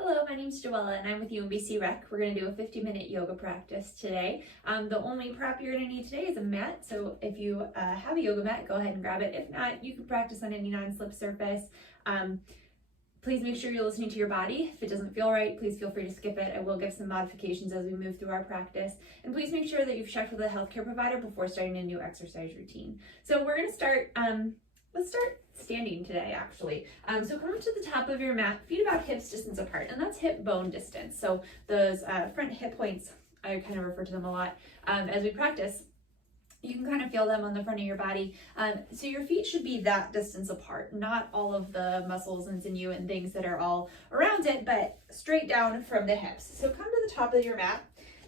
Hello, my name is Joella and I'm with UMBC Rec. We're going to do a 50-minute yoga practice today. The only prop you're going to need today is a mat. So if you have a yoga mat, go ahead and grab it. If not, you can practice on any non-slip surface. Please make sure you're listening to your body. If it doesn't feel right, please feel free to skip it. I will give some modifications as we move through our practice. And please make sure that you've checked with a healthcare provider before starting a new exercise routine. So we're going to start, let's start standing today, actually. So come up to the top of your mat, feet about hips distance apart, and that's hip bone distance. So those front hip points, I kind of refer to them a lot as we practice. You can kind of feel them on the front of your body. So your feet should be that distance apart, not all of the muscles and sinew and things that are all around it, but straight down from the hips. So come to the top of your mat,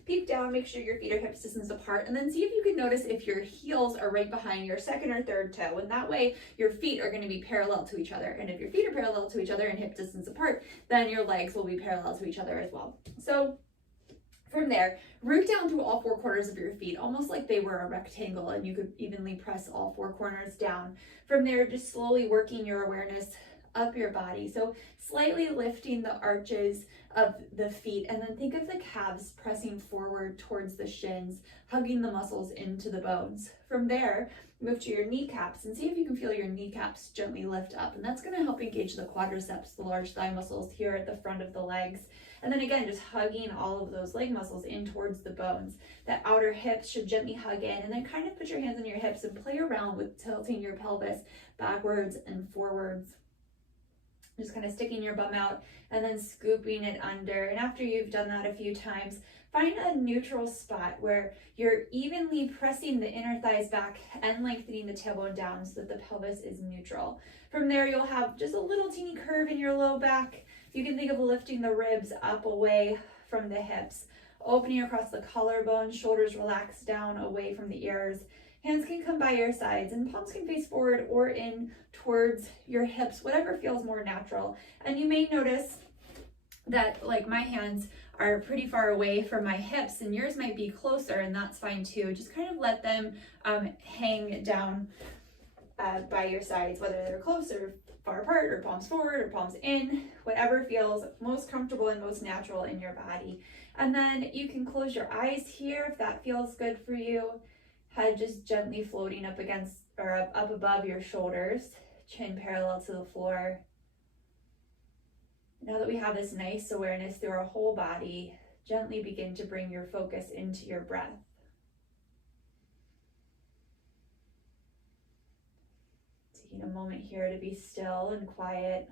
peek down, make sure your feet are hips distance apart, and then see if you can notice if your heels are right behind your second or third toe. And that way your feet are going to be parallel to each other. And if your feet are parallel to each other and hip distance apart, then your legs will be parallel to each other as well. So from there, root down through all four corners of your feet, almost like they were a rectangle, and you could evenly press all four corners down. From there, just slowly working your awareness up your body. So slightly lifting the arches of the feet, and then think of the calves pressing forward towards the shins, hugging the muscles into the bones. From there, move to your kneecaps and see if you can feel your kneecaps gently lift up. And that's going to help engage the quadriceps, the large thigh muscles here at the front of the legs. And then again, just hugging all of those leg muscles in towards the bones. That outer hips should gently hug in, and then kind of put your hands on your hips and play around with tilting your pelvis backwards and forwards. Just kind of sticking your bum out and then scooping it under. And after you've done that a few times, find a neutral spot where you're evenly pressing the inner thighs back and lengthening the tailbone down so that the pelvis is neutral. From there, you'll have just a little teeny curve in your low back. You can think of lifting the ribs up away from the hips, opening across the collarbone, shoulders relax down away from the ears. Hands can come by your sides and palms can face forward or in towards your hips, whatever feels more natural. And you may notice that, like, my hands are pretty far away from my hips and yours might be closer, and that's fine too. Just kind of let them hang down by your sides, whether they're close or far apart, or palms forward or palms in, whatever feels most comfortable and most natural in your body. And then you can close your eyes here if that feels good for you. Head just gently floating up against or up above your shoulders, chin parallel to the floor. Now that we have this nice awareness through our whole body, gently begin to bring your focus into your breath. Taking a moment here to be still and quiet.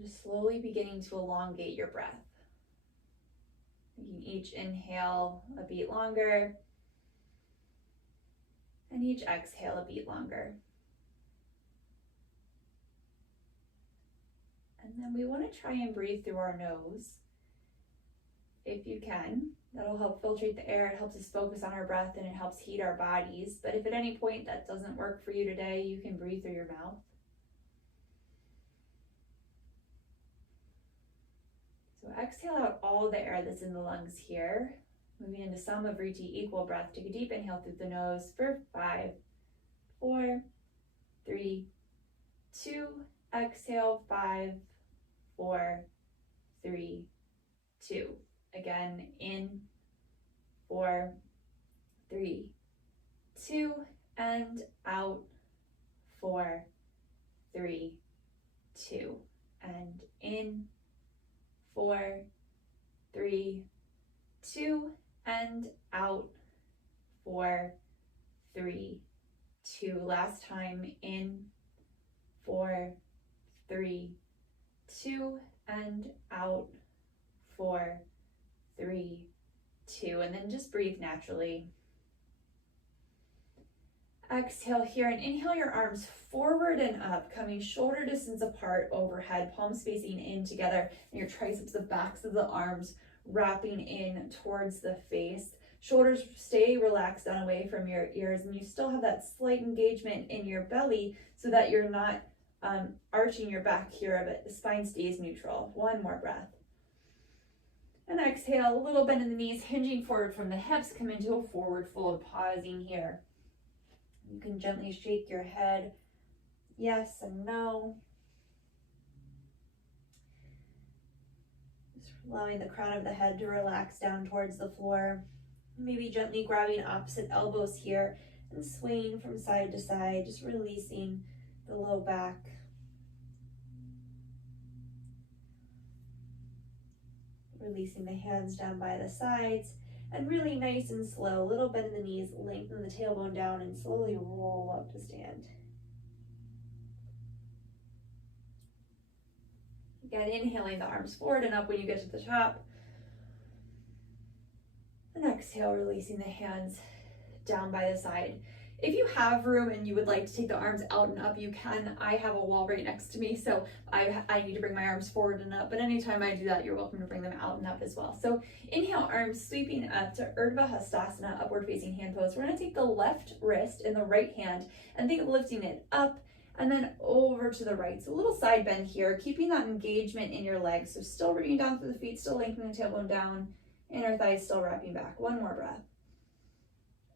Just slowly beginning to elongate your breath. Making each inhale a beat longer, and each exhale a beat longer. And then we want to try and breathe through our nose, if you can. That'll help filtrate the air, it helps us focus on our breath, and it helps heat our bodies. But if at any point that doesn't work for you today, you can breathe through your mouth. So exhale out all the air that's in the lungs here. Moving into Samavriti, equal breath. Take a deep inhale through the nose for 5, 4, 3, 2. Exhale, 5, 4, 3, 2. Again, in 4, 3, 2, and out 4, 3, 2, and in 4, 3, 2, and out 4, 3, 2. Last time, in 4, 3, 2, and out 4, 3, 2. And then just breathe naturally. Exhale here and inhale your arms forward and up, coming shoulder distance apart overhead, palms facing in together, and your triceps, the backs of the arms wrapping in towards the face. Shoulders stay relaxed down away from your ears, and you still have that slight engagement in your belly so that you're not arching your back here, but the spine stays neutral. One more breath. And exhale, a little bend in the knees, hinging forward from the hips, come into a forward fold, pausing here. You can gently shake your head, yes and no. allowing the crown of the head to relax down towards the floor. Maybe gently grabbing opposite elbows here and swaying from side to side, just releasing the low back. Releasing the hands down by the sides, and really nice and slow, little bend in the knees, lengthen the tailbone down, and slowly roll up to stand. Again, inhaling the arms forward and up when you get to the top. And exhale, releasing the hands down by the side. If you have room and you would like to take the arms out and up, you can. I have a wall right next to me, so I need to bring my arms forward and up, but anytime I do that, you're welcome to bring them out and up as well. So inhale, arms sweeping up to Urdhva Hastasana, upward facing hand pose. We're gonna take the left wrist in the right hand and think of lifting it up and then over to the right. So a little side bend here, keeping that engagement in your legs. So still rooting down through the feet, still lengthening the tailbone down, inner thighs still wrapping back. One more breath.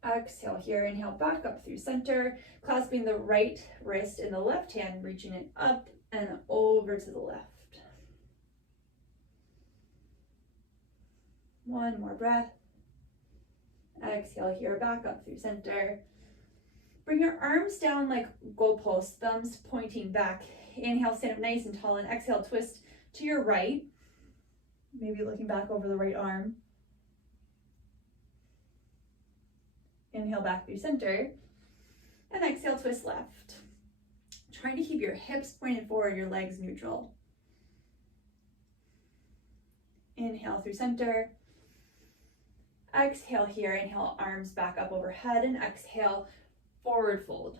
Exhale here, inhale back up through center, clasping the right wrist in the left hand, reaching it up and over to the left. One more breath. Exhale here, back up through center. Bring your arms down like goalposts, thumbs pointing back. Inhale, stand up nice and tall, and exhale, twist to your right. Maybe looking back over the right arm. Inhale back through center, and exhale, twist left. Trying to keep your hips pointed forward, your legs neutral. Inhale through center. Exhale here, inhale, arms back up overhead, and exhale, forward fold.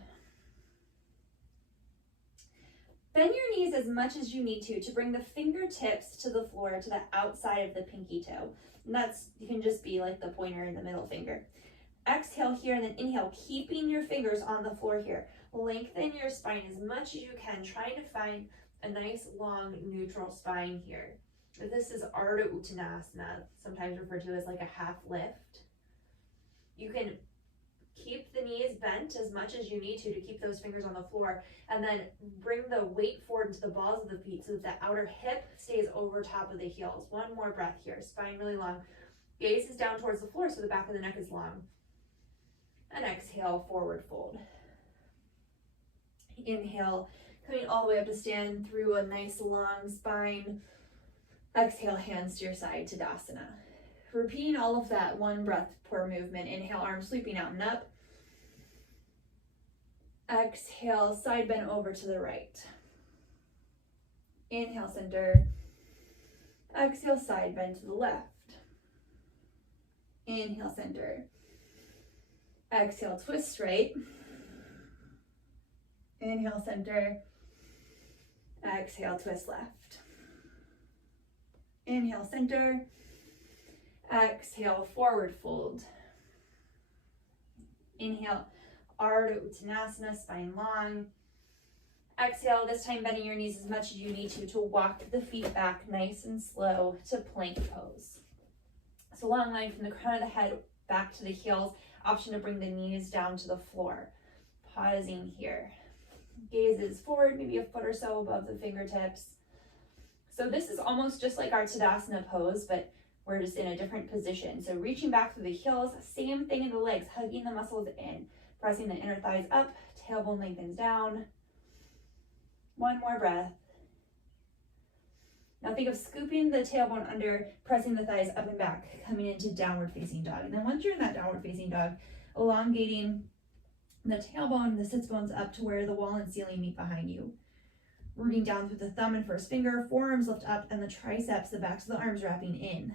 Bend your knees as much as you need to bring the fingertips to the floor, to the outside of the pinky toe. And you can just be like the pointer and the middle finger. Exhale here, and then inhale, keeping your fingers on the floor here. Lengthen your spine as much as you can, trying to find a nice, long, neutral spine here. This is Ardha Uttanasana, sometimes referred to as like a half lift. You can keep the knees bent as much as you need to keep those fingers on the floor, and then bring the weight forward into the balls of the feet so that the outer hip stays over top of the heels. One more breath here, spine really long. Gaze is down towards the floor so the back of the neck is long. And exhale, forward fold. Inhale, coming all the way up to stand through a nice long spine. Exhale, hands to your side, Tadasana. Repeating all of that, one breath per movement. Inhale, arms sweeping out and up. Exhale, side bend over to the right. Inhale, center. Exhale, side bend to the left. Inhale, center. Exhale, twist right. Inhale, center. Exhale, twist left. Inhale, center. Exhale, forward fold. Inhale, Ardha Uttanasana, spine long. Exhale, this time bending your knees as much as you need to walk the feet back nice and slow to plank pose. So long line from the crown of the head back to the heels. Option to bring the knees down to the floor. Pausing here. Gaze is forward, maybe a foot or so above the fingertips. So this is almost just like our Tadasana pose, but we're just in a different position. So reaching back through the heels, same thing in the legs, hugging the muscles in, pressing the inner thighs up, tailbone lengthens down. One more breath. Now think of scooping the tailbone under, pressing the thighs up and back, coming into downward facing dog. And then once you're in that downward facing dog, elongating the tailbone, the sits bones up to where the wall and ceiling meet behind you. Rooting down through the thumb and first finger, forearms lift up, and the triceps, the backs of the arms wrapping in.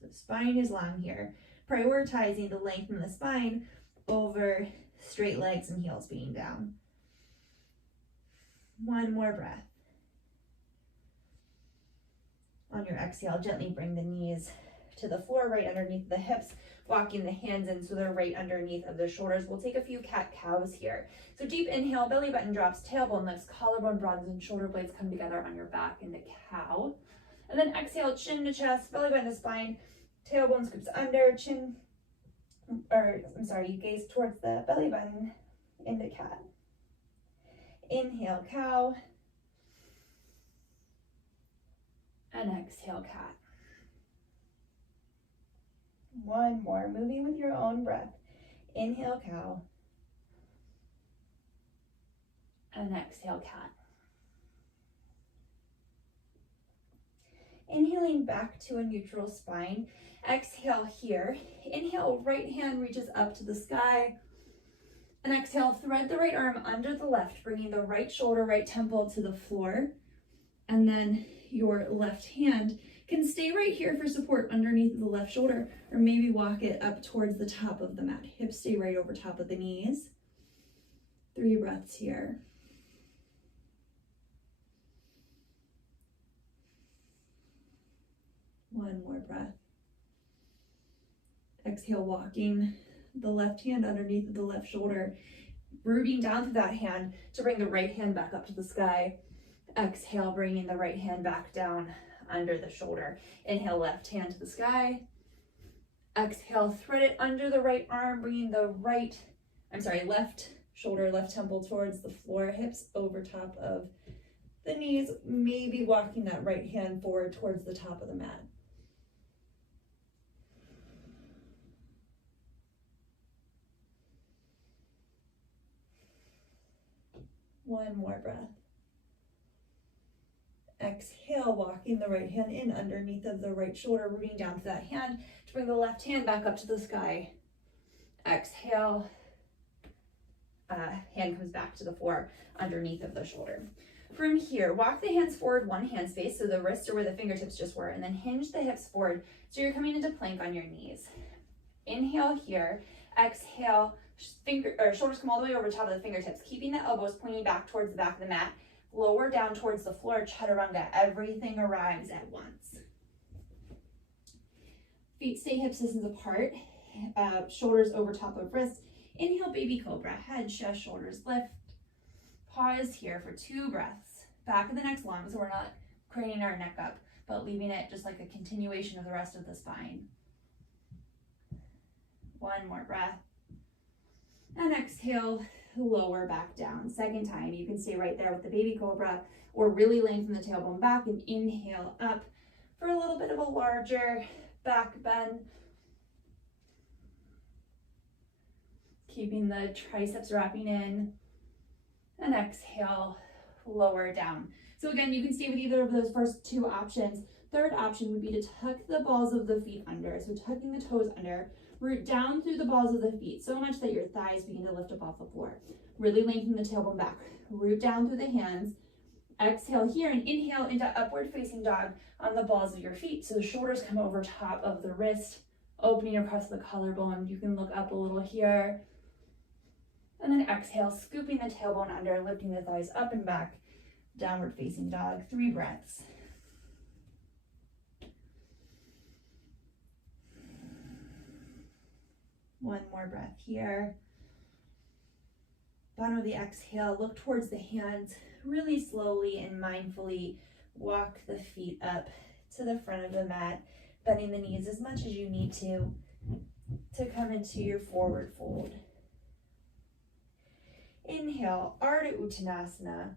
So the spine is long here. Prioritizing the length in the spine over straight legs and heels being down. One more breath. On your exhale, gently bring the knees to the floor, right underneath the hips, walking the hands in so they're right underneath of the shoulders. We'll take a few cat-cows here. So deep inhale, belly button drops, tailbone lifts, collarbone broadens, and shoulder blades come together on your back in the cow. And then exhale, chin to chest, belly button to spine, tailbone scoops under, you gaze towards the belly button into cat. Inhale, cow. And exhale, cat. One more, moving with your own breath. Inhale, cow. And exhale, cat. Inhaling back to a neutral spine. Exhale here. Inhale, right hand reaches up to the sky. And exhale, thread the right arm under the left, bringing the right shoulder, right temple to the floor. And then your left hand can stay right here for support underneath the left shoulder, or maybe walk it up towards the top of the mat. Hips stay right over top of the knees. 3 breaths here. One more breath. Exhale, walking the left hand underneath the left shoulder, rooting down through that hand to bring the right hand back up to the sky. Exhale, bringing the right hand back down under the shoulder. Inhale, left hand to the sky. Exhale, thread it under the right arm, bringing the left shoulder, left temple towards the floor, hips over top of the knees, maybe walking that right hand forward towards the top of the mat. One more breath. Exhale, walking the right hand in underneath of the right shoulder, rooting down to that hand to bring the left hand back up to the sky. Exhale, hand comes back to the floor underneath of the shoulder. From here, walk the hands forward one hand space, so the wrists are where the fingertips just were, and then hinge the hips forward so you're coming into plank on your knees. Inhale here, exhale, shoulders come all the way over top of the fingertips, keeping the elbows pointing back towards the back of the mat. Lower down towards the floor, Chaturanga. Everything arrives at once. Feet stay hip distance apart, shoulders over top of wrists. Inhale, baby cobra, head, chest, shoulders lift. Pause here for 2 breaths. Back of the neck's long, so we're not craning our neck up, but leaving it just like a continuation of the rest of the spine. 1 more breath. And exhale, lower back down. Second time, you can stay right there with the baby cobra, or really lengthen the tailbone back and inhale up for a little bit of a larger back bend. Keeping the triceps wrapping in. And exhale, lower down. So again, you can stay with either of those first 2 options. Third option would be to tuck the balls of the feet under. So tucking the toes under, root down through the balls of the feet so much that your thighs begin to lift up off the floor. Really lengthen the tailbone back. Root down through the hands. Exhale here and inhale into upward facing dog on the balls of your feet. So the shoulders come over top of the wrist, opening across the collarbone. You can look up a little here. And then exhale, scooping the tailbone under, lifting the thighs up and back, downward facing dog. 3 breaths. One more breath here. Bottom of the exhale, look towards the hands. Really slowly and mindfully walk the feet up to the front of the mat, bending the knees as much as you need to come into your forward fold. Inhale, Ardha Uttanasana.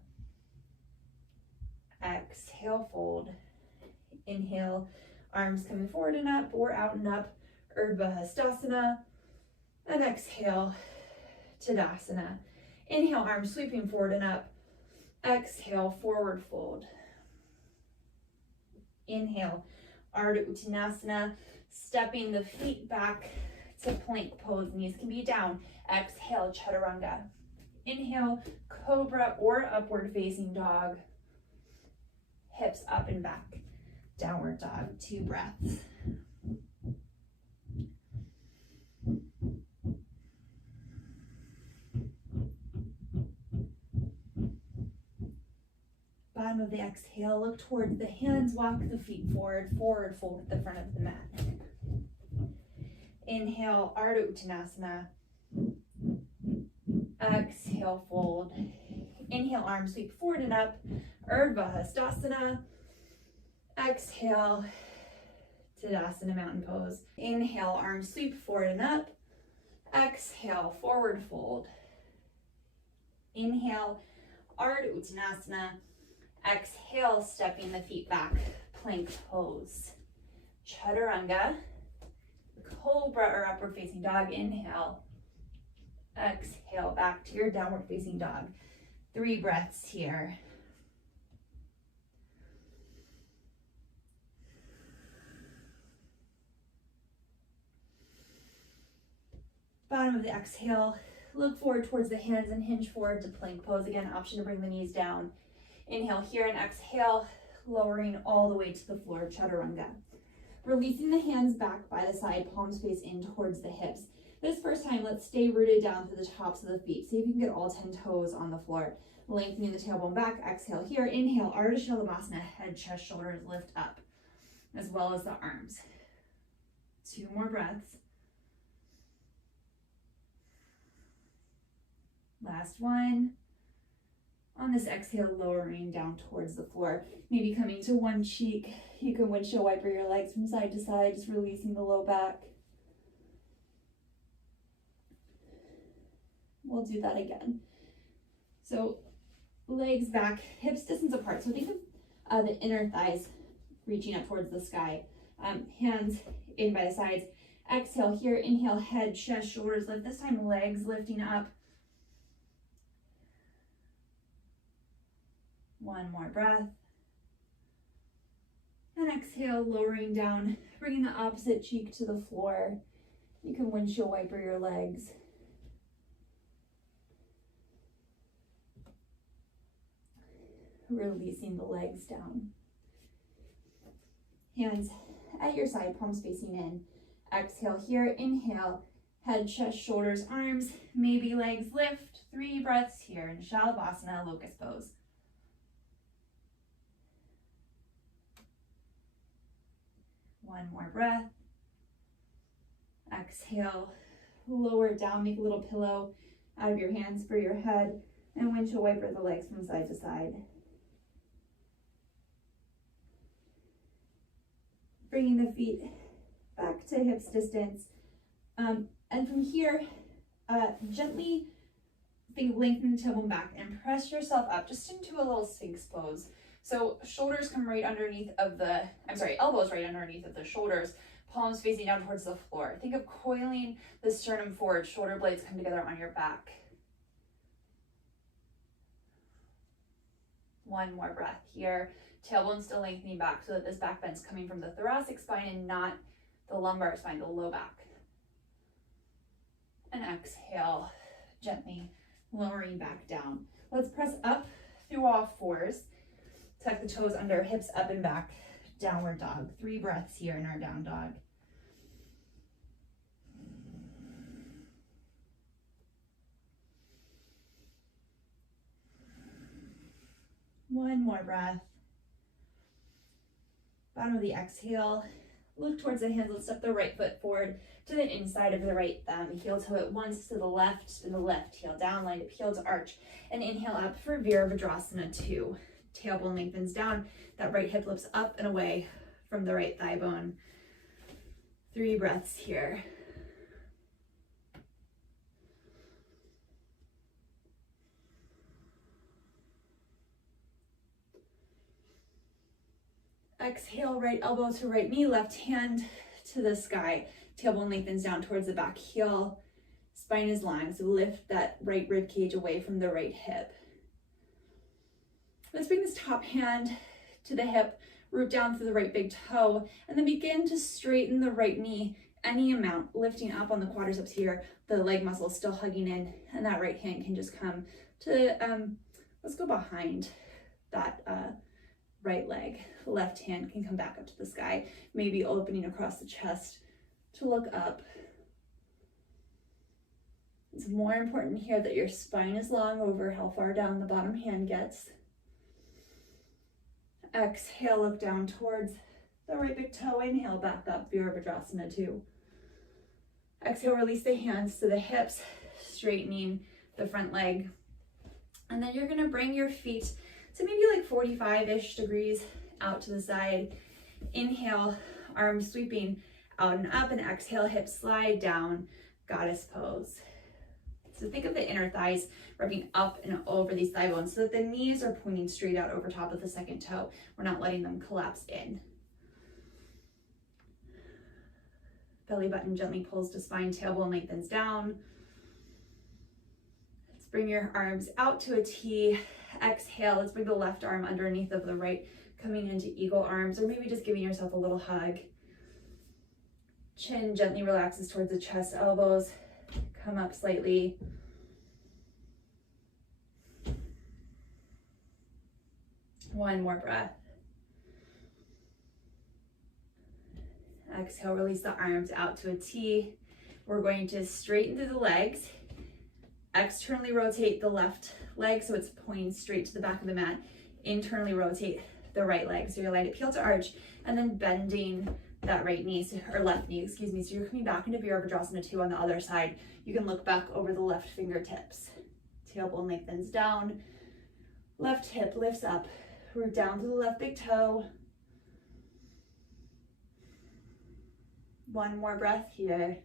Exhale, fold. Inhale, arms coming forward and up or out and up, Shavasana. And exhale, Tadasana. Inhale, arms sweeping forward and up. Exhale, forward fold. Inhale, Ardha Uttanasana, stepping the feet back to plank pose. Knees can be down. Exhale, Chaturanga. Inhale, cobra or upward facing dog. Hips up and back. Downward dog. 2 breaths. Bottom of the exhale, look towards the hands, walk the feet forward, forward fold at the front of the mat. Inhale, Ardha Uttanasana. Exhale, fold. Inhale, arms sweep forward and up, Shavasana. Exhale, Tadasana, mountain pose. Inhale, arms sweep forward and up. Exhale, forward fold. Inhale, Ardha Uttanasana. Exhale, stepping the feet back, plank pose. Chaturanga. Cobra or upward facing dog. Inhale. Exhale, back to your downward facing dog. 3 breaths here. Bottom of the exhale, look forward towards the hands and hinge forward to plank pose. Again, option to bring the knees down. Inhale here and exhale, lowering all the way to the floor, Chaturanga. Releasing the hands back by the side, palms face in towards the hips. This first time, let's stay rooted down through the tops of the feet. See if you can get all 10 toes on the floor. Lengthening the tailbone back, exhale here. Inhale, Ardha Shalabasana, head, chest, shoulders lift up, as well as the arms. 2 more breaths. Last one. On this exhale, lowering down towards the floor. Maybe coming to one cheek. You can windshield wiper your legs from side to side, just releasing the low back. We'll do that again. So legs back, hips distance apart. So think of the inner thighs reaching up towards the sky. Hands in by the sides. Exhale here, inhale, head, chest, shoulders lift. This time legs lifting up. 1 more breath. And exhale, lowering down, bringing the opposite cheek to the floor. You can windshield wiper your legs. Releasing the legs down. Hands at your side, palms facing in. Exhale here, inhale, head, chest, shoulders, arms, maybe legs lift. 3 breaths here in Shalabasana, locust pose. One more breath. Exhale, lower it down, make a little pillow out of your hands for your head, and windshield wiper the legs from side to side. Bringing the feet back to hips distance. And from here, gently lengthen the tailbone back and press yourself up just into a little Sphinx pose. So shoulders come right underneath of the, elbows right underneath of the shoulders, palms facing down towards the floor. Think of coiling the sternum forward, shoulder blades come together on your back. 1 more breath here. Tailbone still lengthening back so that this back bend's coming from the thoracic spine and not the lumbar spine, the low back. And exhale, gently lowering back down. Let's press up through all 4s. Tuck the toes under, hips up and back, downward dog. 3 breaths here in our down dog. One more breath. Bottom of the exhale, look towards the hands. Let's step the right foot forward to the inside of the right thumb. Heel toe it once to the left, spin the left heel down, line up heel to arch, and inhale up for Virabhadrasana 2. Tailbone lengthens down, that right hip lifts up and away from the right thigh bone. 3 breaths here. Exhale, right elbow to right knee, left hand to the sky. Tailbone lengthens down towards the back heel. Spine is long, so lift that right rib cage away from the right hip. Let's bring this top hand to the hip, root down through the right big toe, and then begin to straighten the right knee any amount, lifting up on the quadriceps here, the leg muscle still hugging in, and that right hand can just come to, let's go behind that right leg. The left hand can come back up to the sky, maybe opening across the chest to look up. It's more important here that your spine is long over how far down the bottom hand gets. Exhale, look down towards the right big toe. Inhale, back up, Virabhadrasana 2. Exhale, release the hands to the hips, straightening the front leg. And then you're gonna bring your feet to maybe like 45-ish degrees out to the side. Inhale, arms sweeping out and up, and exhale, hips slide down, goddess pose. So think of the inner thighs rubbing up and over these thigh bones so that the knees are pointing straight out over top of the second toe. We're not letting them collapse in. Belly button gently pulls to spine, tailbone lengthens down. Let's bring your arms out to a T. Exhale, let's bring the left arm underneath of the right, coming into eagle arms, or maybe just giving yourself a little hug. Chin gently relaxes towards the chest, elbows come up slightly. One more breath. Exhale, release the arms out to a T. We're going to straighten through the legs. Externally rotate the left leg so it's pointing straight to the back of the mat. Internally rotate the right leg. So you're allowed to peel to arch and then bending that right knee, or left knee, excuse me. So you're coming back into Virabhadrasana 2 on the other side. You can look back over the left fingertips. Tailbone lengthens down. Left hip lifts up. Root down to the left big toe. One more breath here.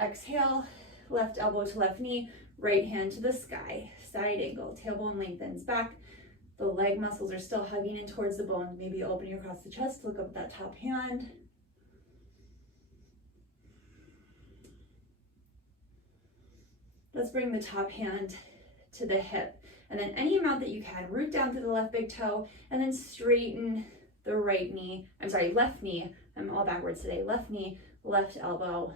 Exhale, left elbow to left knee, right hand to the sky, side angle, tailbone lengthens back. The leg muscles are still hugging in towards the bones. Maybe opening across the chest, look up at that top hand. Let's bring the top hand to the hip. And then any amount that you can, root down to the left big toe, and then straighten the right knee, left knee. I'm all backwards today. Left knee, left elbow.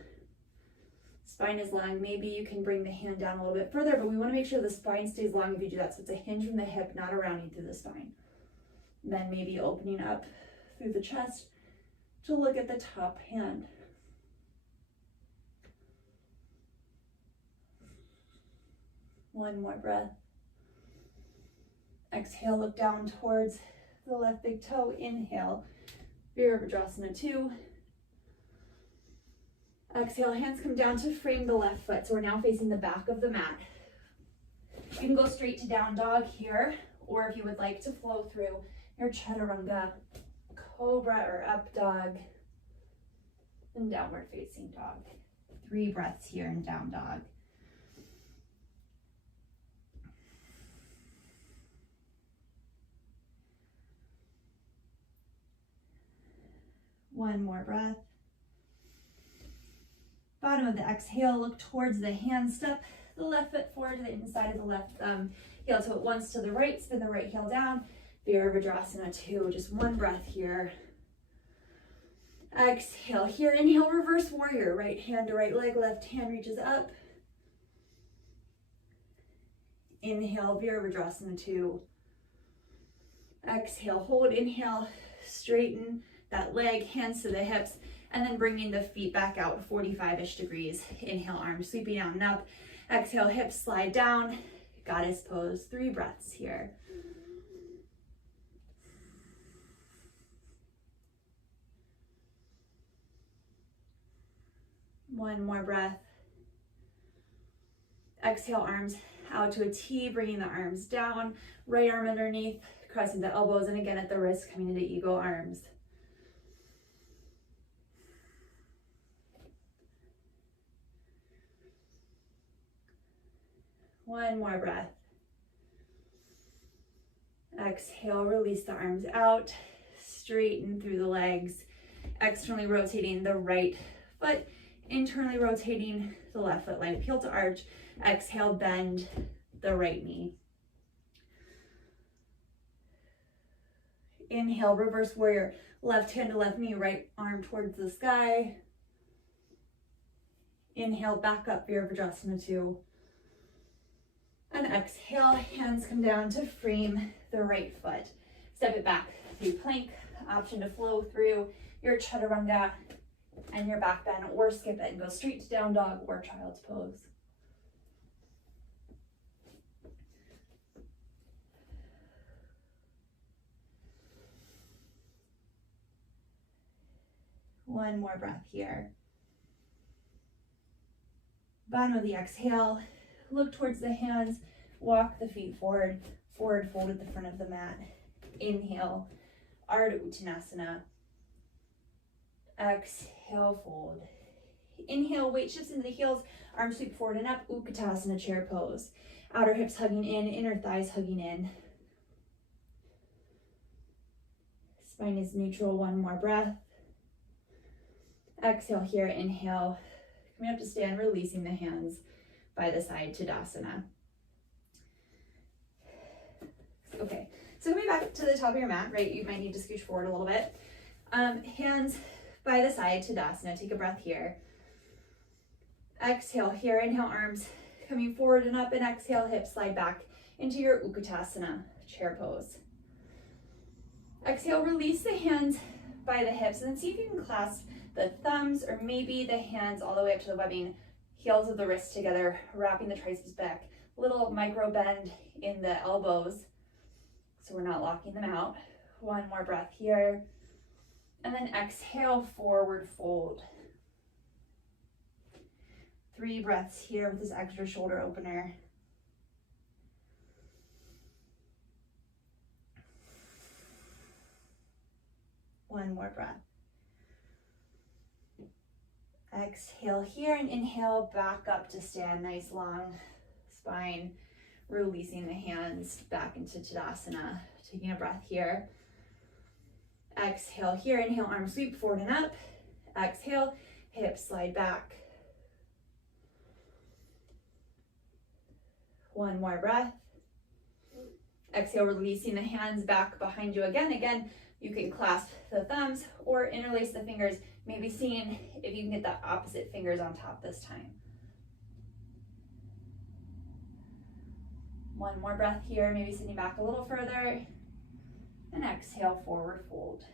Spine is long. Maybe you can bring the hand down a little bit further, but we want to make sure the spine stays long if you do that. So it's a hinge from the hip, not a rounding through the spine. And then maybe opening up through the chest to look at the top hand. One more breath. Exhale, look down towards the left big toe. Inhale, Virabhadrasana 2. Exhale, hands come down to frame the left foot. So we're now facing the back of the mat. You can go straight to down dog here, or if you would like to flow through your Chaturanga, cobra or up dog, and downward facing dog. 3 breaths here in down dog. One more breath. Bottom of the exhale, look towards the hand, step the left foot forward to the inside of the left heel toe once to the right, spin the right heel down. Virabhadrasana 2, just 1 breath here. Exhale here, inhale, reverse warrior, right hand to right leg, left hand reaches up. Inhale, Virabhadrasana 2. Exhale, hold, inhale, straighten that leg, hands to the hips, and then bringing the feet back out 45-ish degrees. Inhale, arms sweeping out and up. Exhale, hips slide down. Goddess pose, 3 breaths here. One more breath. Exhale, arms out to a T, bringing the arms down. Right arm underneath, crossing the elbows, and again at the wrist, coming into eagle arms. One more breath. Exhale, release the arms out, straighten through the legs, externally rotating the right foot, internally rotating the left foot, line peel to arch. Exhale, bend the right knee. Inhale, reverse warrior, left hand to left knee, right arm towards the sky. Inhale, back up, Virabhadrasana 2. And exhale, hands come down to frame the right foot. Step it back through plank, option to flow through your Chaturanga and your back bend, or skip it and go straight to down dog or child's pose. One more breath here. Bottom of the exhale, look towards the hands, walk the feet forward, forward fold at the front of the mat. Inhale, Ardha Uttanasana. Exhale, fold. Inhale, weight shifts into the heels, arms sweep forward and up, Utkatasana, chair pose. Outer hips hugging in, inner thighs hugging in. Spine is neutral, 1 more breath. Exhale here, inhale, coming up to stand, releasing the hands by the side, Tadasana. Okay, so coming back to the top of your mat, right, you might need to scooch forward a little bit. Hands by the side, Tadasana, take a breath here. Exhale here, inhale, arms coming forward and up, and exhale, hips slide back into your Utkatasana, chair pose. Exhale, release the hands by the hips, and then see if you can clasp the thumbs or maybe the hands all the way up to the webbing, heels of the wrists together, wrapping the triceps back. Little micro bend in the elbows, so we're not locking them out. One more breath here. And then exhale, forward fold. 3 breaths here with this extra shoulder opener. One more breath. Exhale here and inhale, back up to stand, nice long spine, releasing the hands back into Tadasana. Taking a breath here. Exhale here, inhale, arms sweep forward and up. Exhale, hips slide back. One more breath. Exhale, releasing the hands back behind you again. Again, you can clasp the thumbs or interlace the fingers, maybe seeing if you can get the opposite fingers on top this time. One more breath here, maybe sitting back a little further. And exhale, forward fold.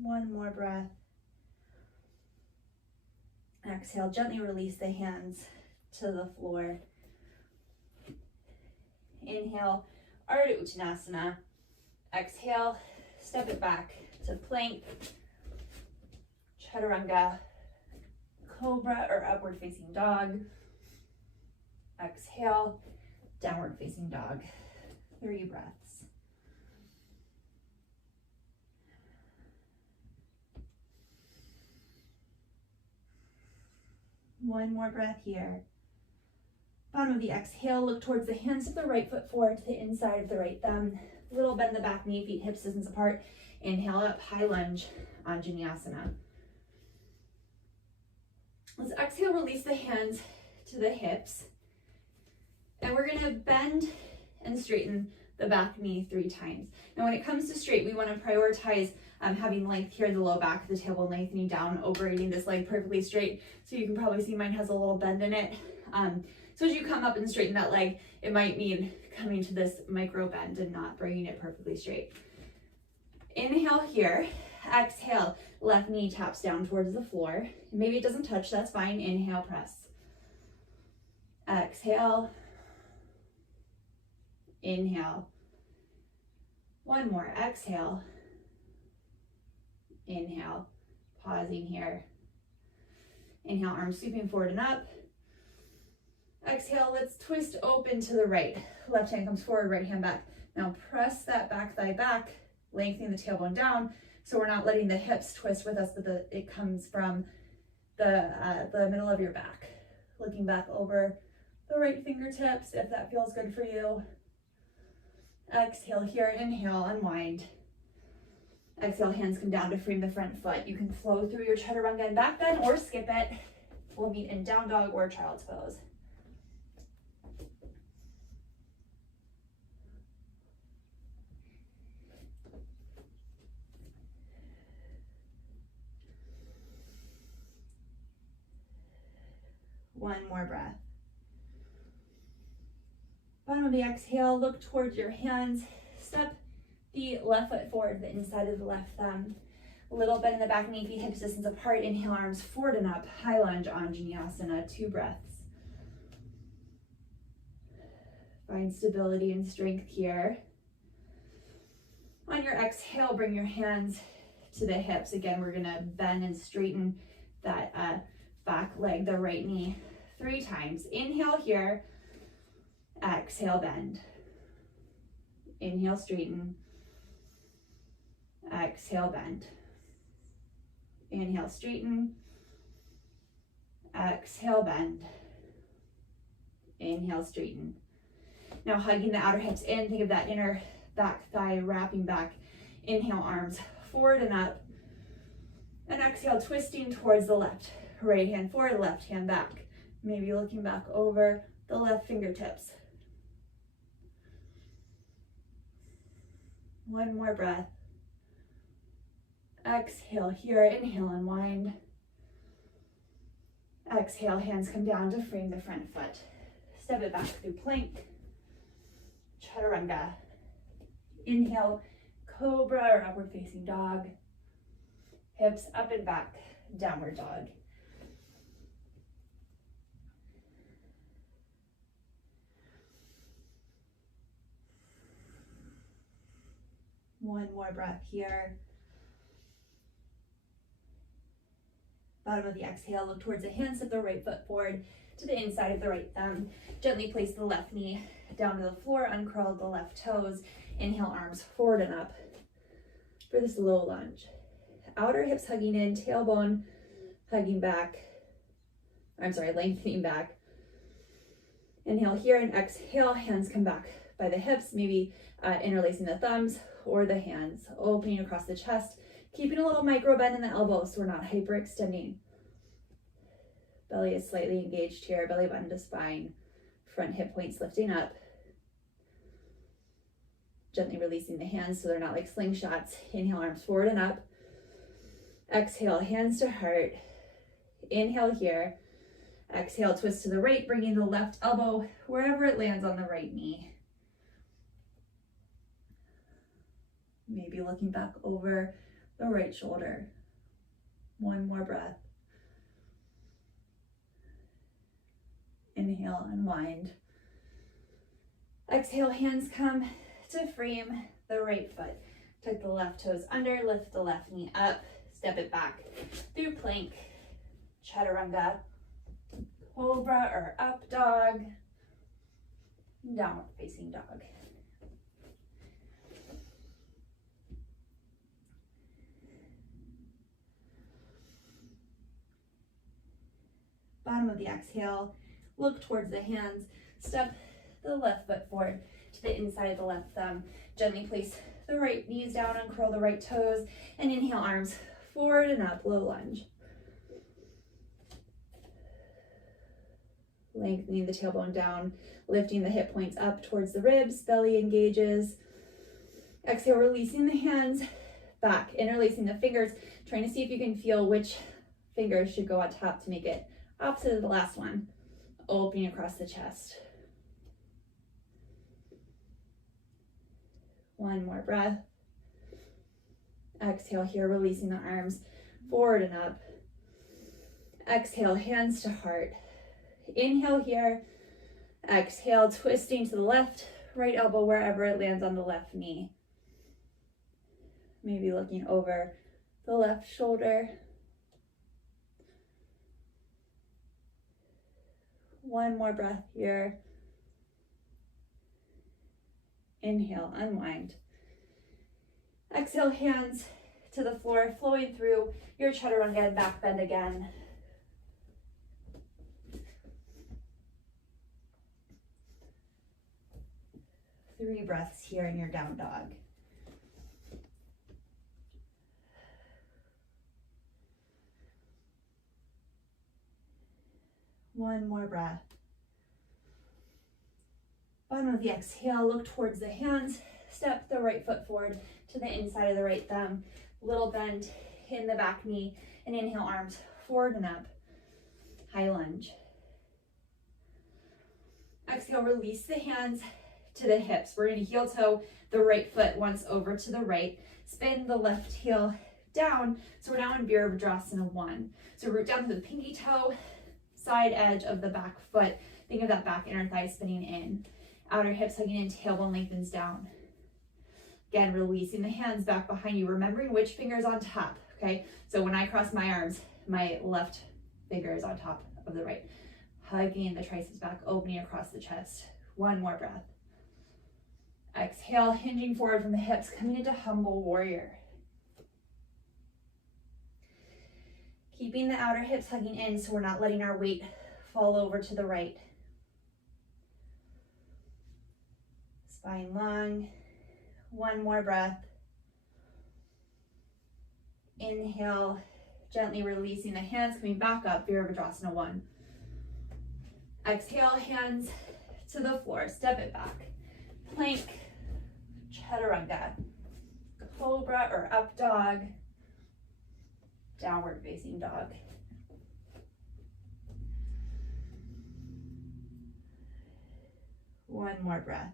One more breath. Exhale, gently release the hands to the floor. Inhale, Ardha Uttanasana. Exhale, step it back to plank, Chaturanga, Cobra or upward facing dog. Exhale, downward facing dog. 3 breaths. One more breath here. Bottom of the exhale, look towards the hands of the right foot forward to the inside of the right thumb. Little bend the back knee, feet hips distance apart. Inhale up, high lunge, Anjaneyasana. Let's exhale, release the hands to the hips. And we're gonna bend and straighten the back knee 3 times. Now when it comes to straight, we wanna prioritize having length here in the low back of the tailbone, lengthening down, overeating this leg perfectly straight. So you can probably see mine has a little bend in it. So as you come up and straighten that leg, it might mean coming to this micro bend and not bringing it perfectly straight. Inhale here, exhale, left knee taps down towards the floor. Maybe it doesn't touch, that's fine. Inhale, press. Exhale. Inhale. One more, exhale. Inhale, pausing here. Inhale, arms sweeping forward and up. Exhale, let's twist open to the right. Left hand comes forward, right hand back. Now press that back thigh back, lengthening the tailbone down, so we're not letting the hips twist with us, but it comes from the middle of your back. Looking back over the right fingertips, if that feels good for you. Exhale here, inhale, unwind. Exhale, hands come down to frame the front foot. You can flow through your Chaturanga and back bend or skip it. We'll meet in down dog or child's pose. One more breath. Bottom of the exhale, look towards your hands. Step the left foot forward to the inside of the left thumb. A little bend in the back knee, feet hips distance apart. Inhale, arms forward and up. High lunge, Anjaneyasana. 2 breaths. Find stability and strength here. On your exhale, bring your hands to the hips. Again, we're gonna bend and straighten that back leg, the right knee, 3 times. Inhale here. Exhale, bend. Inhale, straighten. Exhale, bend. Inhale, straighten. Exhale, bend. Inhale, straighten. Now hugging the outer hips in, think of that inner back thigh wrapping back. Inhale, arms forward and up. And exhale, twisting towards the left. Right hand forward, left hand back. Maybe looking back over the left fingertips. One more breath. Exhale here, inhale, unwind. Exhale, hands come down to frame the front foot. Step it back through plank. Chaturanga. Inhale, cobra or upward facing dog. Hips up and back, downward dog. One more breath here. Bottom of the exhale, look towards the hands, step the right foot forward to the inside of the right thumb. Gently place the left knee down to the floor, uncurl the left toes. Inhale, arms forward and up for this low lunge. Outer hips hugging in, tailbone hugging back. Lengthening back. Inhale here and exhale, hands come back by the hips, maybe interlacing the thumbs or the hands, opening across the chest, keeping a little micro bend in the elbows so we're not hyperextending. Belly is slightly engaged here, belly button to spine, front hip points lifting up. Gently releasing the hands so they're not like slingshots. Inhale, arms forward and up. Exhale, hands to heart. Inhale here. Exhale, twist to the right, bringing the left elbow wherever it lands on the right knee. Maybe looking back over the right shoulder. One more breath. Inhale, unwind. Exhale, hands come to frame the right foot. Tuck the left toes under, lift the left knee up, step it back through plank, chaturanga, cobra or up dog, downward facing dog. Bottom of the exhale, look towards the hands, step the left foot forward to the inside of the left thumb. Gently place the right knees down, uncurl the right toes, and inhale, arms forward and up, low lunge. Lengthening the tailbone down, lifting the hip points up towards the ribs, belly engages. Exhale, releasing the hands back, interlacing the fingers, trying to see if you can feel which fingers should go on top to make it opposite of the last one. Opening across the chest. One more breath. Exhale here, releasing the arms forward and up. Exhale, hands to heart. Inhale here. Exhale, twisting to the left, right elbow wherever it lands on the left knee. Maybe looking over the left shoulder. One more breath here. Inhale, unwind. Exhale, hands to the floor, flowing through your chaturanga and back bend again. Three breaths here in your down dog. One more breath. Bottom of the exhale, look towards the hands, step the right foot forward to the inside of the right thumb, little bend in the back knee, and inhale, arms forward and up, high lunge. Exhale, release the hands to the hips. We're going to heel toe the right foot once over to the right, spin the left heel down, so we're now in Virabhadrasana 1. So root down to the pinky toe, side edge of the back foot. Think of that back inner thigh spinning in. Outer hips hugging in, tailbone lengthens down. Again, releasing the hands back behind you, remembering which finger is on top, okay? So when I cross my arms, my left finger is on top of the right. Hugging the triceps back, opening across the chest. One more breath. Exhale, hinging forward from the hips, coming into humble warrior. Keeping the outer hips hugging in so we're not letting our weight fall over to the right. Spine long, One more breath. Inhale, gently releasing the hands, coming back up, Virabhadrasana 1. Exhale, hands to the floor, step it back. Plank, Chaturanga, Cobra or up dog, downward facing dog. One more breath.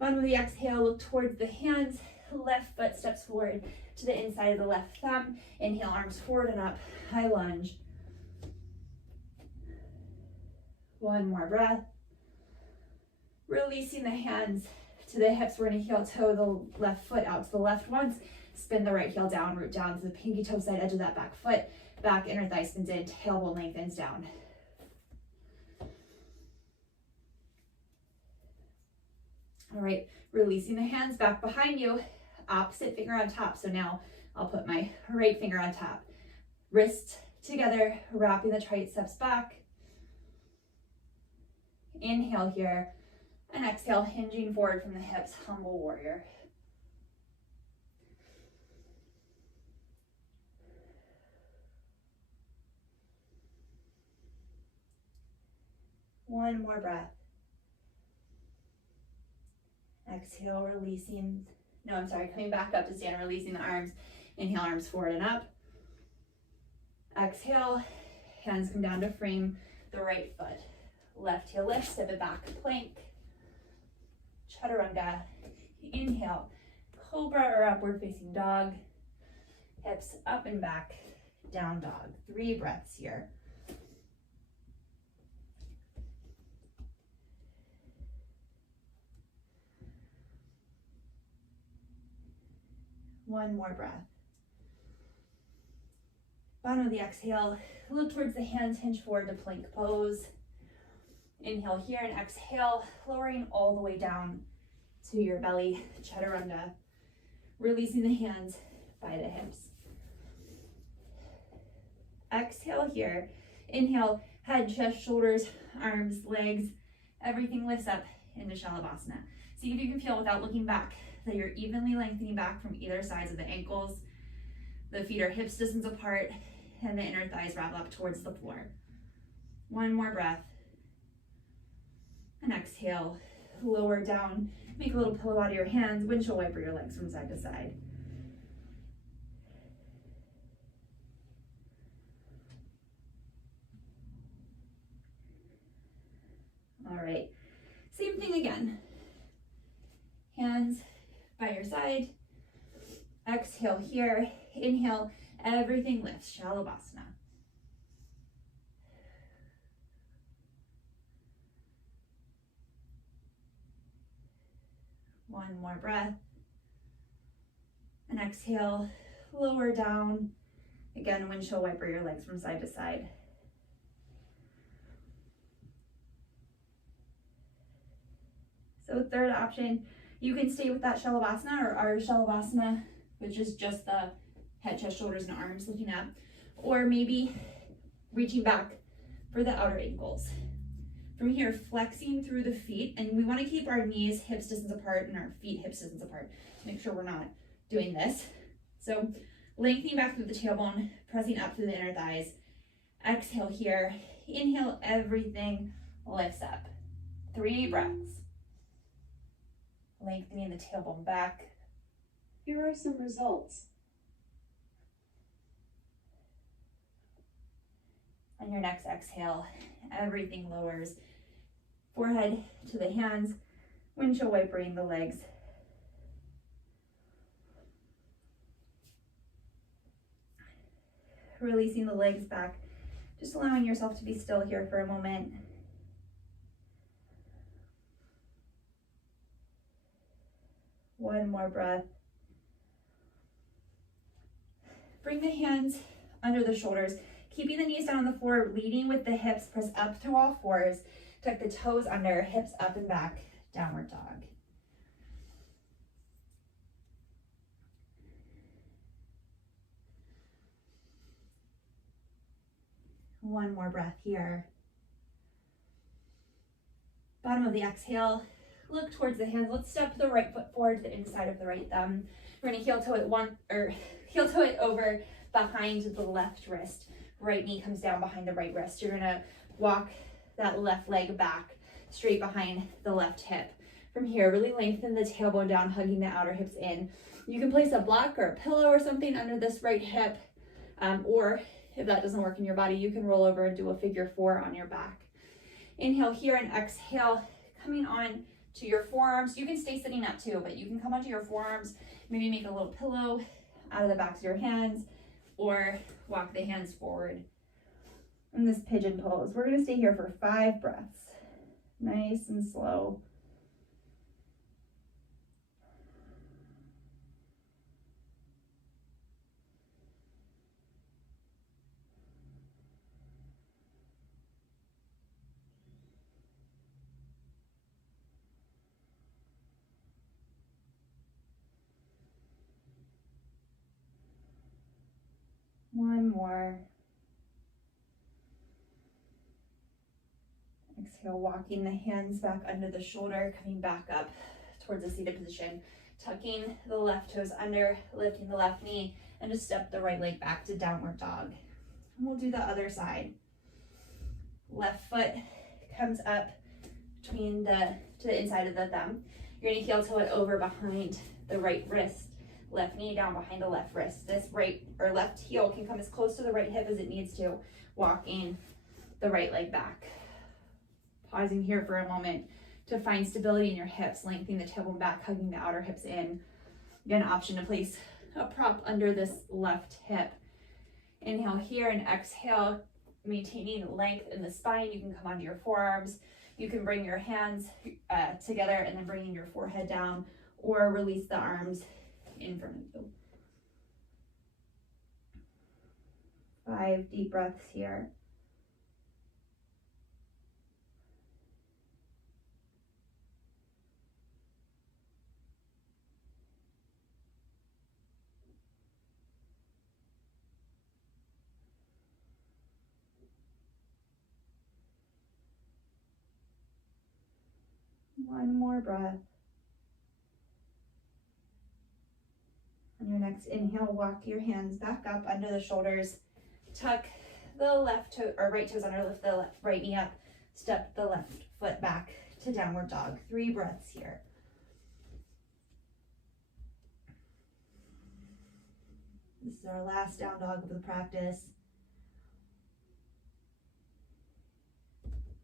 Bottom of the exhale, look towards the hands. Left foot steps forward to the inside of the left thumb. Inhale, arms forward and up, high lunge. One more breath. Releasing the hands to the hips. We're going to heel toe the left foot out to the left once. Spin the right heel down, root down to the pinky toe side edge of that back foot. Back inner thigh spins in, tailbone lengthens down. All right, releasing the hands back behind you, opposite finger on top. So now I'll put my right finger on top. Wrists together, wrapping the triceps back. Inhale here, and exhale, hinging forward from the hips, humble warrior. One more breath. Exhale, coming back up to stand, releasing the arms. Inhale, arms forward and up. Exhale, hands come down to frame the right foot. Left heel lift, step it back, plank. Chaturanga. Inhale, cobra or upward facing dog. Hips up and back, down dog. 3 breaths here. One more breath. Bottom of the exhale, look towards the hands, hinge forward to plank pose. Inhale here and exhale, lowering all the way down to your belly, Chaturanga. Releasing the hands by the hips. Exhale here. Inhale, head, chest, shoulders, arms, legs, everything lifts up into Shalabasana. See if you can feel without looking back that you're evenly lengthening back from either sides of the ankles. The feet are hips distance apart and the inner thighs ravel up towards the floor. One more breath. And exhale, lower down. Make a little pillow out of your hands, windshield wiper your legs from side to side. All right, same thing again. Hands by your side. Exhale here. Inhale, everything lifts, Shalabasana. One more breath. And exhale, lower down. Again, windshield wiper your legs from side to side. So third option, you can stay with that Shalabasana or our Shalabasana, which is just the head, chest, shoulders, and arms looking up, or maybe reaching back for the outer ankles. From here, flexing through the feet, and we want to keep our knees hips distance apart and our feet hips distance apart to make sure we're not doing this. So lengthening back through the tailbone, pressing up through the inner thighs. Exhale here. Inhale, everything lifts up. 3 breaths. Lengthening the tailbone back. Here are some results. On your next exhale, everything lowers. Forehead to the hands, windshield wipering the legs. Releasing the legs back, just allowing yourself to be still here for a moment. One more breath. Bring the hands under the shoulders, keeping the knees down on the floor, leading with the hips, press up through all fours, tuck the toes under, hips up and back, downward dog. One more breath here. Bottom of the exhale, look towards the hands. Let's step the right foot forward to the inside of the right thumb. We're gonna heel toe it over behind the left wrist. Right knee comes down behind the right wrist. You're gonna walk that left leg back straight behind the left hip. From here, really lengthen the tailbone down, hugging the outer hips in. You can place a block or a pillow or something under this right hip, or if that doesn't work in your body, you can roll over and do a figure 4 on your back. Inhale here and exhale, coming on to your forearms. You can stay sitting up too, but you can come onto your forearms, maybe make a little pillow out of the backs of your hands, or walk the hands forward in this pigeon pose. We're gonna stay here for 5 breaths, nice and slow. One more. Exhale, walking the hands back under the shoulder, coming back up towards a seated position, tucking the left toes under, lifting the left knee, and just step the right leg back to downward dog. And we'll do the other side. Left foot comes up to the inside of the thumb. You're gonna heel toe it over behind the right wrist. Left knee down behind the left wrist. This right or left heel can come as close to the right hip as it needs to, walking the right leg back. Pausing here for a moment to find stability in your hips, lengthening the tailbone back, hugging the outer hips in. Again, option to place a prop under this left hip. Inhale here and exhale, maintaining length in the spine. You can come onto your forearms. You can bring your hands together and then bringing your forehead down, or release the arms in front of you. 5 deep breaths here. One more breath. On your next inhale, walk your hands back up under the shoulders. Tuck the left toe or right toes under, lift the right knee up. Step the left foot back to downward dog. 3 breaths here. This is our last down dog of the practice.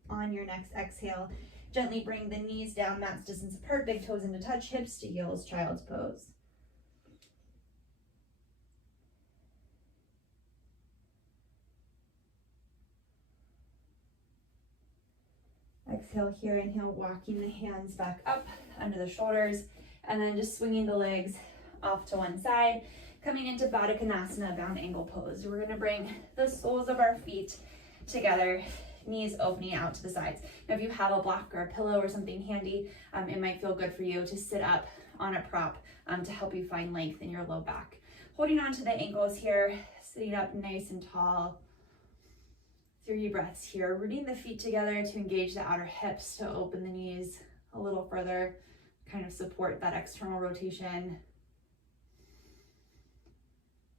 On your next exhale, gently bring the knees down, mat's distance apart, big toes into touch, hips to heels, child's pose. Exhale here, inhale, walking the hands back up under the shoulders, and then just swinging the legs off to one side, coming into Badakanasana, bound angle pose. We're gonna bring the soles of our feet together, knees opening out to the sides. Now, if you have a block or a pillow or something handy, it might feel good for you to sit up on a prop to help you find length in your low back. Holding on to the ankles here, sitting up nice and tall. 3 breaths here, rooting the feet together to engage the outer hips, to open the knees a little further, kind of support that external rotation.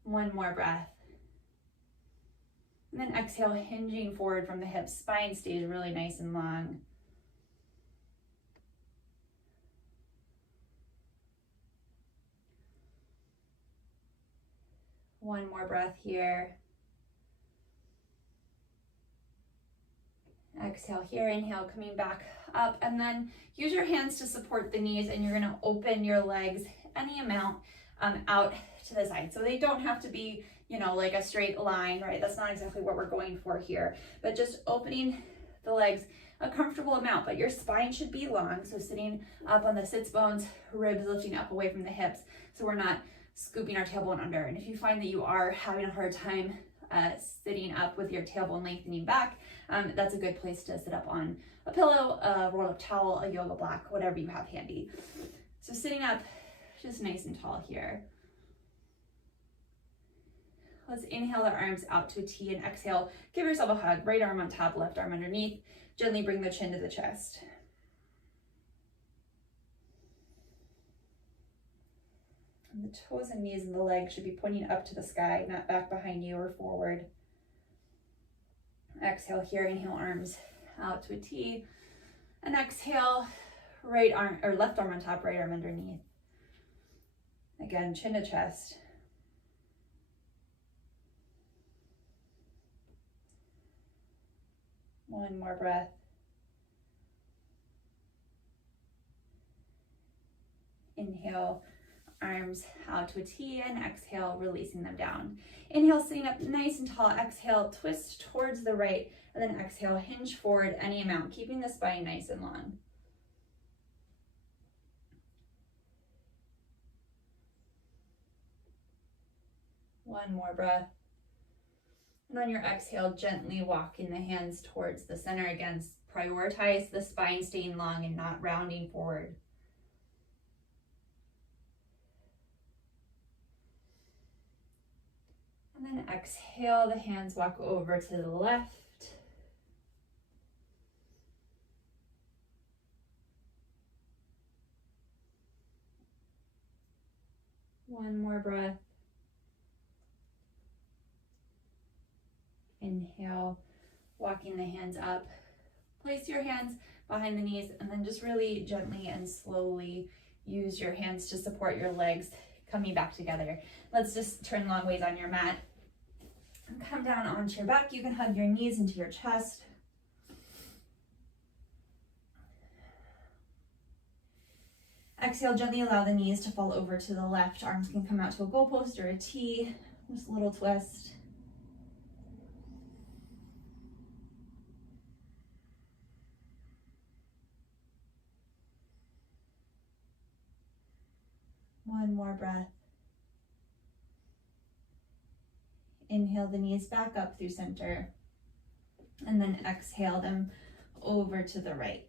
1 more breath. And then exhale, hinging forward from the hips. Spine stays really nice and long. One more breath here. Exhale here, inhale, coming back up, and then use your hands to support the knees, and you're gonna open your legs any amount out to the side. So they don't have to be, like a straight line, right? That's not exactly what we're going for here, but just opening the legs a comfortable amount, but your spine should be long. So sitting up on the sits bones, ribs lifting up away from the hips, so we're not scooping our tailbone under. And if you find that you are having a hard time sitting up with your tailbone lengthening back, that's a good place to sit up on a pillow, a roll up towel, a yoga block, whatever you have handy. So sitting up just nice and tall here. Let's inhale our arms out to a T and exhale. Give yourself a hug, right arm on top, left arm underneath. Gently bring the chin to the chest. And the toes and knees and the legs should be pointing up to the sky, not back behind you or forward. Exhale here, inhale, arms out to a T. And exhale, right arm or left arm on top, right arm underneath. Again, chin to chest. One more breath. Inhale, arms out to a T, and exhale, releasing them down. Inhale, sitting up nice and tall. Exhale, twist towards the right, and then exhale, hinge forward any amount, keeping the spine nice and long. One more breath. And on your exhale, gently walking the hands towards the center again. Prioritize the spine staying long and not rounding forward. And then exhale, the hands walk over to the left. One more breath. Inhale, walking the hands up. Place your hands behind the knees and then just really gently and slowly use your hands to support your legs coming back together. Let's just turn long ways on your mat. And come down onto your back. You can hug your knees into your chest. Exhale, gently allow the knees to fall over to the left. Arms can come out to a goalpost or a T. Just a little twist. One more breath. Inhale the knees back up through center. And then exhale them over to the right.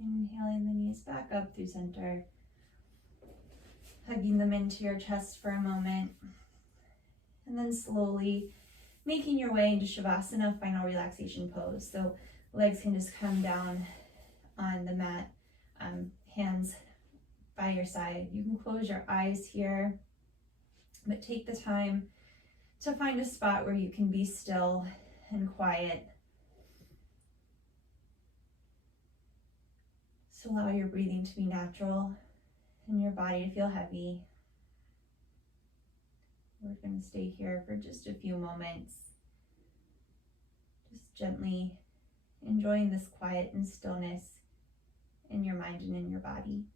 Inhaling the knees back up through center. Hugging them into your chest for a moment. And then slowly making your way into Shavasana, final relaxation pose. So legs can just come down on the mat, hands by your side. You can close your eyes here, but take the time to find a spot where you can be still and quiet. So allow your breathing to be natural and your body to feel heavy. We're going to stay here for just a few moments, just gently enjoying this quiet and stillness in your mind and in your body.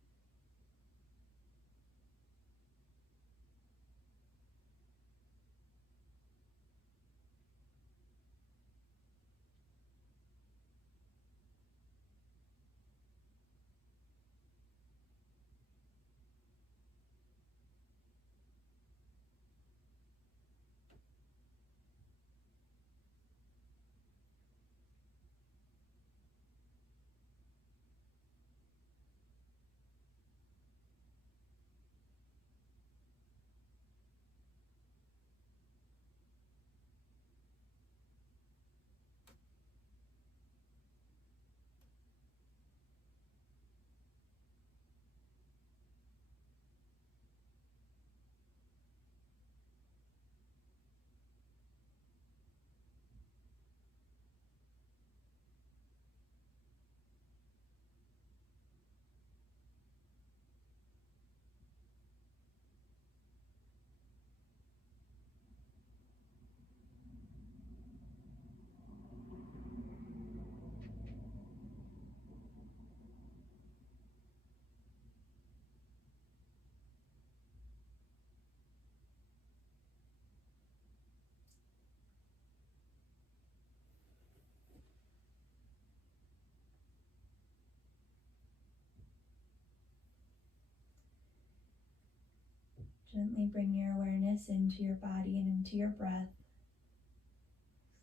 Gently bring your awareness into your body and into your breath.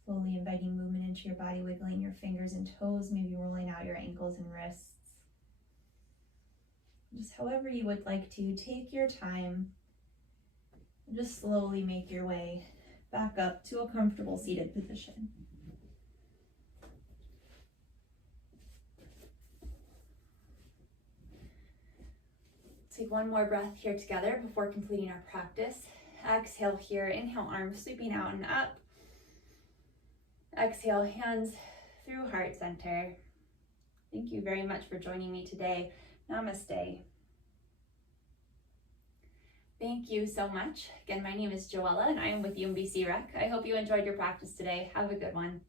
Slowly inviting movement into your body, wiggling your fingers and toes, maybe rolling out your ankles and wrists. Just however you would like to, take your time. Just slowly make your way back up to a comfortable seated position. Take one more breath here together before completing our practice. Exhale here, inhale, arms sweeping out and up. Exhale, hands through heart center. Thank you very much for joining me today. Namaste. Thank you so much. Again, my name is Joella and I am with UMBC Rec. I hope you enjoyed your practice today. Have a good one.